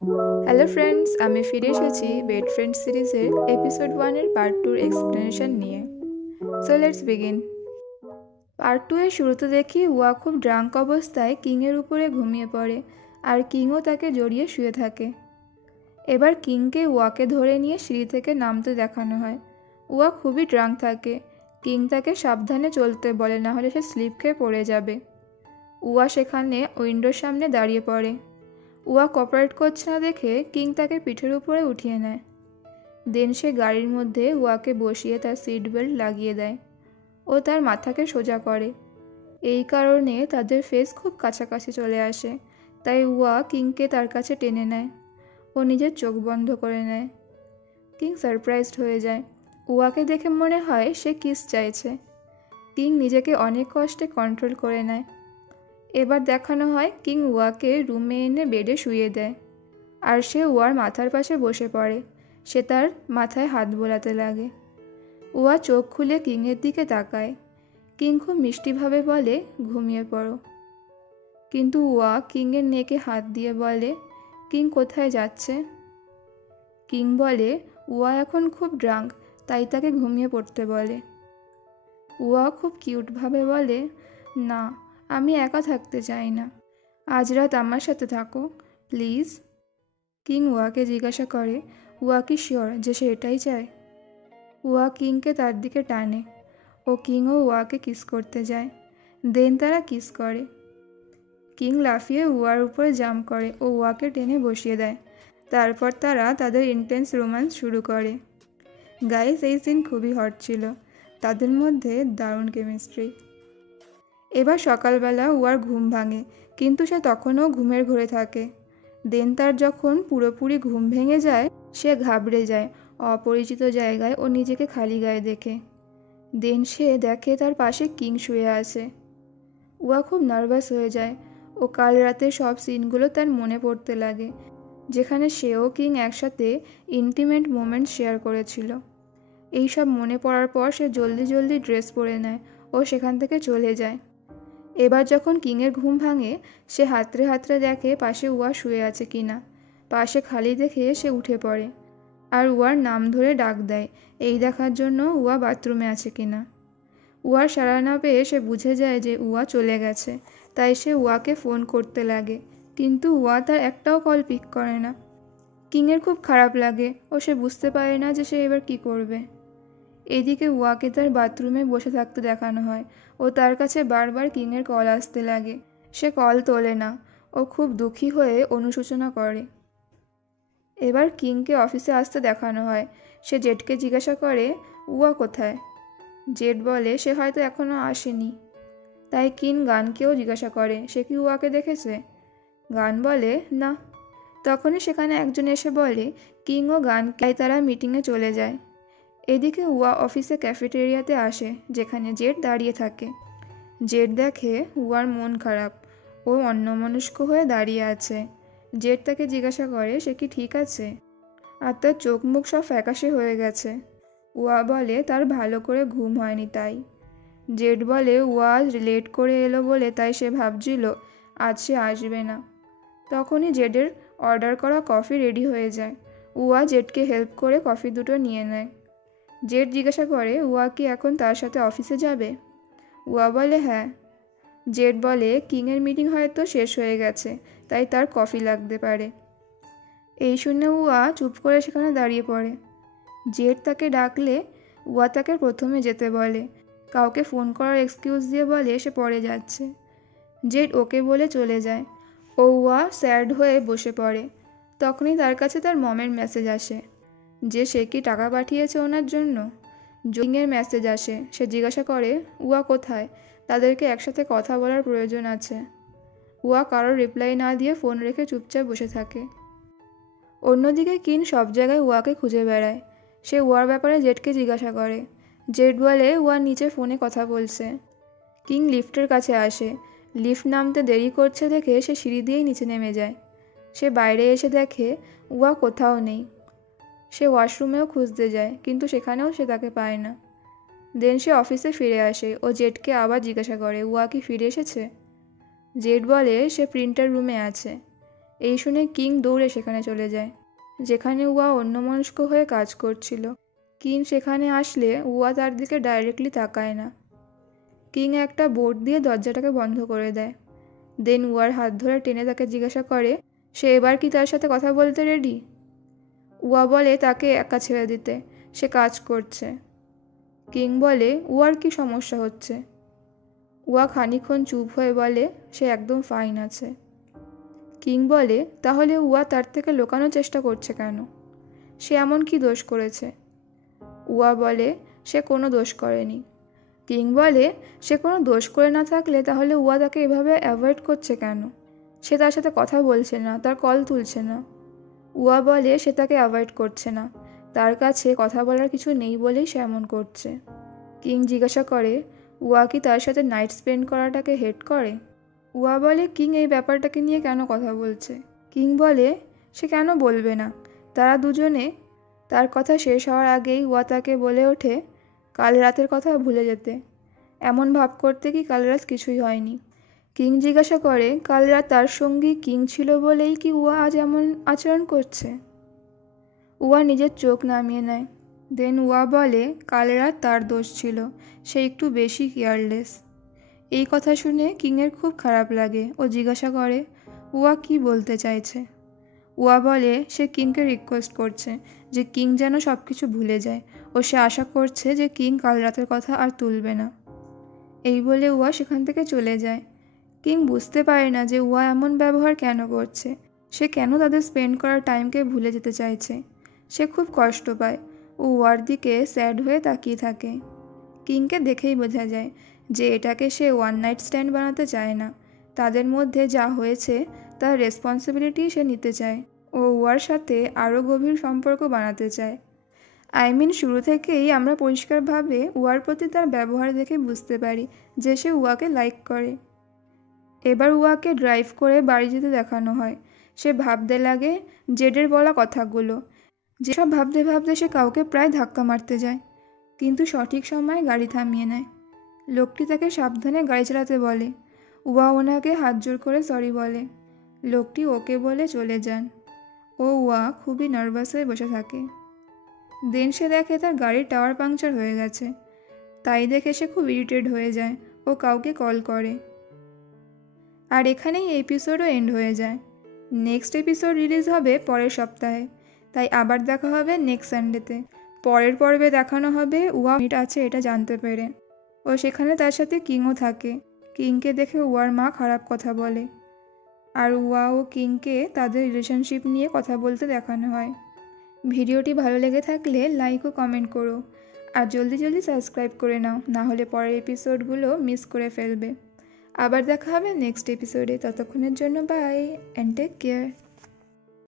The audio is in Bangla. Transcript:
হ্যালো ফ্রেন্ডস, আমি ফিরে এসেছি বেড ফ্রেন্ড সিরিজের এপিসোড 1-এর পার্ট 2-র এক্সপ্লেনেশন নিয়ে। So let's begin. পার্ট 2-এর শুরুতে দেখি ওয়া খুব ড্রাঙ্ক অবস্থায় কিংয়ের উপরে ঘুমিয়ে পড়ে আর কিংও তাকে জড়িয়ে শুয়ে থাকে। এবার কিংকে ওয়াকে ধরে নিয়ে সিঁড়ি থেকে নামতে দেখানো হয়। ওয়া খুবই ড্রাঙ্ক থাকে। কিং তাকে সাবধানে চলতে বলে, না হলে সে স্লিপ খেয়ে পড়ে যাবে। ওয়া সেখানে উইন্ডোর সামনে দাঁড়িয়ে পড়ে। ওয়া কোঅপারেট করছে না দেখে কিং তাকে পিঠের উপরে উঠিয়ে নেয়। দেন সে গাড়ির মধ্যে ওয়াকে বসিয়ে তার সিট বেল্ট লাগিয়ে দেয় ও তার মাথাকে সোজা করে। এই কারণে তাদের ফেস খুব কাছাকাছি চলে আসে, তাই ওয়া কিংকে তার কাছে টেনে নেয় ও নিজের চোখ বন্ধ করে নেয়। কিং সারপ্রাইজড হয়ে যায়। ওয়াকে দেখে মনে হয় সে কিস চাইছে। কিং নিজেকে অনেক কষ্টে কন্ট্রোল করে নেয়। এবার দেখানো হয় কিং ওয়াকে রুমে এনে বেডে শুইয়ে দেয় আর সে ওয়ার মাথার পাশে বসে পড়ে। সে তার মাথায় হাত বোলাতে লাগে। ওয়া চোখ খুলে কিংয়ের দিকে তাকায়। কিং খুব মিষ্টিভাবে বলে, ঘুমিয়ে পড়ো। কিন্তু ওয়া কিংয়ের নেকে হাত দিয়ে বলে, কিং কোথায় যাচ্ছে? কিং বলে ওয়া এখন খুব ড্রাঙ্ক, তাই তাকে ঘুমিয়ে পড়তে বলে। ওয়া খুব কিউটভাবে বলে, না, আমি একা থাকতে চাই না, আজ রাত আমার সাথে থাকো প্লিজ। কিং ওয়াকে জিজ্ঞাসা করে, ওয়া কি শিওর যে সে এটাই চায়? ওয়া কিংকে তার দিকে টানে ও কিংও ওয়াকে কিস করতে যায়। দেন তারা কিস করে। কিং লাফিয়ে ওয়ার উপরে জাম্প করে ও ওয়াকে টেনে বসিয়ে দেয়। তারপর তারা তাদের ইন্টেন্স রোম্যান্স শুরু করে। গাইস, এই সিন খুবই হট ছিল। তাদের মধ্যে দারুণ কেমিস্ট্রি। এবার সকালবেলা ওয়ার ঘুম ভাঙে, কিন্তু সে তখনও ঘুমের ঘোরে থাকে। দেন তার যখন পুরোপুরি ঘুম ভেঙে যায়, সে ঘাবড়ে যায় অপরিচিত জায়গায় ও নিজেকে খালি গায়ে দেখে। দেন সে দেখে তার পাশে কিং শুয়ে আছে। ওয়া খুব নার্ভাস হয়ে যায় ও কাল রাতে সব সিনগুলো তার মনে পড়তে লাগে, যেখানে সেও কিং একসাথে ইন্টিমেট মোমেন্ট শেয়ার করেছিল। এইসব মনে পড়ার পর সে জলদি জলদি ড্রেস পরে নেয় ও সেখান থেকে চলে যায়। এবার যখন কিংয়ের ঘুম ভাঙে, সে হাতড়ে হাতড়ে দেখে পাশে ওয়া শুয়ে আছে কিনা। পাশে খালি দেখে সে উঠে পড়ে আর ওয়ার নাম ধরে ডাক দেয়, এই দেখার জন্য ওয়া বাথরুমে আছে কিনা। ওয়ার সাড়া না পেয়ে সে বুঝে যায় যে ওয়া চলে গেছে, তাই সে ওয়াকে ফোন করতে লাগে, কিন্তু ওয়া তার একটাও কল পিক করে না। কিংয়ের খুব খারাপ লাগে ও সে বুঝতে পারে না যে সে এবার কি করবে। এদিকে ওয়াকে তার বাথরুমে বসে থাকতে দেখানো হয় ও তার কাছে বারবার কিংয়ের কল আসতে লাগে। সে কল তোলে না ও খুব দুঃখী হয়ে অনুশোচনা করে। এবার কিংকে অফিসে আসতে দেখানো হয়। সে জেডকে জিজ্ঞাসা করে, ওয়া কোথায়? জেড বলে সে হয়তো এখনও আসেনি। তাই কিং গানকেও জিজ্ঞাসা করে সে কি ওয়াকে দেখেছে। গান বলে না। তখনই সেখানে একজন এসে বলে কিং ও গানকে, তারা মিটিংয়ে চলে যায়। এদিকে ওয়া অফিসে ক্যাফেটেরিয়াতে আসে, যেখানে জেড দাঁড়িয়ে থাকে। জেড দেখে ওয়ার মন খারাপ, ও অন্যমনস্ক হয়ে দাঁড়িয়ে আছে। জেড তাকে জিজ্ঞাসা করে সে কি ঠিক আছে, আর তার চোখ মুখ সব ফ্যাকাশে হয়ে গেছে। ওয়া বলে তার ভালো করে ঘুম হয়নি তাই। জেড বলে ওয়া লেট করে এলো বলে তাই সে ভাবছিল আজ সে আসবে না। তখনই জেডের অর্ডার করা কফি রেডি হয়ে যায়। ওয়া জেডকে হেল্প করে কফি দুটো নিয়ে নেয়। জেড জিজ্ঞাসা করে ওয়া কি এখন তার সাথে অফিসে যাবে। ওয়া বলে হ্যাঁ। জেড বলে কিংয়ের মিটিং হয়তো শেষ হয়ে গেছে, তাই তার কফি লাগতে পারে। এই শুনে ওয়া চুপ করে সেখানে দাঁড়িয়ে পড়ে। জেড তাকে ডাকলে ওয়া তাকে প্রথমে যেতে বলে, কাউকে ফোন করার এক্সকিউজ দিয়ে বলে সে পরে যাচ্ছে। জেড ওকে বলে চলে যায় ও ওয়া স্যাড হয়ে বসে পড়ে। তখনই তার কাছে তার মমের মেসেজ আসে যে সে কি টাকা পাঠিয়েছে ওনার জন্য। কিংয়ের মেসেজ আসে, সে জিজ্ঞাসা করে ওয়া কোথায়, তাদেরকে একসাথে কথা বলার প্রয়োজন আছে। ওয়া কারোর রিপ্লাই না দিয়ে ফোন রেখে চুপচাপ বসে থাকে। অন্যদিকে কিং সব জায়গায় ওয়াকে খুঁজে বেড়ায়। সে ওয়ার ব্যাপারে জেডকে জিজ্ঞাসা করে। জেড বলে ওয়া নিচে ফোনে কথা বলছে। কিং লিফটের কাছে আসে। লিফট নামতে দেরি করছে দেখে সে সিঁড়ি দিয়েই নিচে নেমে যায়। সে বাইরে এসে দেখে ওয়া কোথাও নেই। সে ওয়াশরুমেও খুঁজতে যায়, কিন্তু সেখানেও সে তাকে পায় না। দেন সে অফিসে ফিরে আসে ও জেডকে আবার জিজ্ঞাসা করে ওয়া কি ফিরে এসেছে। জেড বলে সে প্রিন্টার রুমে আছে। এই শুনে কিং দৌড়ে সেখানে চলে যায়, যেখানে উয়া অন্যমনস্ক হয়ে কাজ করছিল। কিং সেখানে আসলে উয়া তার দিকে ডাইরেক্টলি তাকায় না। কিং একটা বোর্ড দিয়ে দরজাটাকে বন্ধ করে দেয়। দেন উয়ার হাত ধরে টেনে তাকে জিজ্ঞাসা করে সে এবার কি তার সাথে কথা বলতে রেডি। উয়া বলে তাকে একা ছেড়ে দিতে, সে কাজ করছে। কিং বলে উয়ার কি সমস্যা হচ্ছে। উয়া খানিকক্ষণ চুপ হয়ে বলে সে একদম ফাইন আছে। কিং বলে তাহলে উয়া তার থেকে লুকানোর চেষ্টা করছে কেন, সে এমন কি দোষ করেছে। উয়া বলে সে কোনো দোষ করেনি। কিং বলে সে কোনো দোষ করে না থাকলে তাহলে উয়া তাকে এভাবে অ্যাভয়েড করছে কেন, সে তার সাথে কথা বলছে না, তার কল তুলছে না। উয়া বলে সে তাকে অ্যাভয়েড করছে না, তার কাছে কথা বলার কিছু নেই বলেই সে এমন করছে। কিং জিজ্ঞাসা করে উয়া কি তার সাথে নাইট স্পেন্ড করাটাকে হেট করে। উয়া বলে কিং এই ব্যাপারটাকে নিয়ে কেন কথা বলছে। কিং বলে সে কেন বলবে না। তারা দুজনে তার কথা শেষ হওয়ার আগেই উয়া তাকে বলে ওঠে কাল রাতের কথা ভুলে যেতে, এমন ভাব করতে কি কাল রাত কিছুই হয়নি। কিং জিজ্ঞাসা করে কাল রাত তার সঙ্গী কিং ছিল বলেই কি উয়া আজ এমন আচরণ করছে। উয়া নিজের চোখ নামিয়ে নেয়। দেন উয়া বলে কাল রাত তার দোষ ছিল, সে একটু বেশি কেয়ারলেস। এই কথা শুনে কিংয়ের খুব খারাপ লাগে। ও জিজ্ঞাসা করে উয়া কি বলতে চাইছে। উয়া বলে সে কিংকে রিকোয়েস্ট করছে যে কিং যেন সব কিছু ভুলে যায়, ও সে আশা করছে যে কিং কাল রাতের কথা আর তুলবে না। এই বলে উয়া সেখান থেকে চলে যায়। কিং বুঝতে পারে না যে উয়া এমন ব্যবহার কেন করছে, সে কেন তাদের স্পেন্ড করার টাইমকে ভুলে যেতে চাইছে। সে খুব কষ্ট পায়, ও উয়ার দিকে স্যাড হয়ে তাকিয়ে থাকে। কিংকে দেখেই বোঝা যায় যে এটাকে সে ওয়ান নাইট স্ট্যান্ড বানাতে চায় না। তাদের মধ্যে যা হয়েছে তার রেসপন্সিবিলিটি সে নিতে চায়। ও উয়ার সাথে আরও গভীর সম্পর্ক বানাতে চায়। শুরু থেকেই আমরা পরিষ্কারভাবে উয়ার প্রতি তার ব্যবহার দেখে বুঝতে পারি যে সে উয়াকে লাইক করে। এবার উয়াকে ড্রাইভ করে বাড়ি যেতে দেখানো হয়। সে ভাবতে লাগে জেডের বলা কথাগুলো, যেসব ভাবতে ভাবতে সে কাউকে প্রায় ধাক্কা মারতে যায়, কিন্তু সঠিক সময়ে গাড়ি থামিয়ে নেয়। লোকটি তাকে সাবধানে গাড়ি চালাতে বলে। উয়া ওনাকে হাত জোর করে সরি বলে। লোকটি ওকে বলে চলে যান। উয়া খুবই নার্ভাস হয়ে বসে থাকে। দেন সে দেখে তার গাড়ির টায়ার পাংচার হয়ে গেছে। তাই দেখে সে খুব ইরিটেড হয়ে যায়। ও কাউকে কল করে। আর এখানেই এপিসোডও এন্ড হয়ে যায়। নেক্সট এপিসোড রিলিজ হবে পরের সপ্তাহে, তাই আবার দেখা হবে নেক্সট সানডেতে। পরের পর্বে দেখানো হবে উয়া মিট আছে এটা জানতে পেরে। ও সেখানে তার সাথে কিংও থাকে। কিংকে দেখে উয়ার মা খারাপ কথা বলে, আর উয়া ও কিংকে তাদের রিলেশনশিপ নিয়ে কথা বলতে দেখানো হয়। ভিডিওটি ভালো লেগে থাকলে লাইক ও কমেন্ট করো, আর জলদি জলদি সাবস্ক্রাইব করে নাও, না হলে পরের এপিসোডগুলো মিস করে ফেলবে। আবার দেখা হবে নেক্সট এপিসোডে। ততক্ষণের জন্য বাই অ্যান্ড টেক কেয়ার।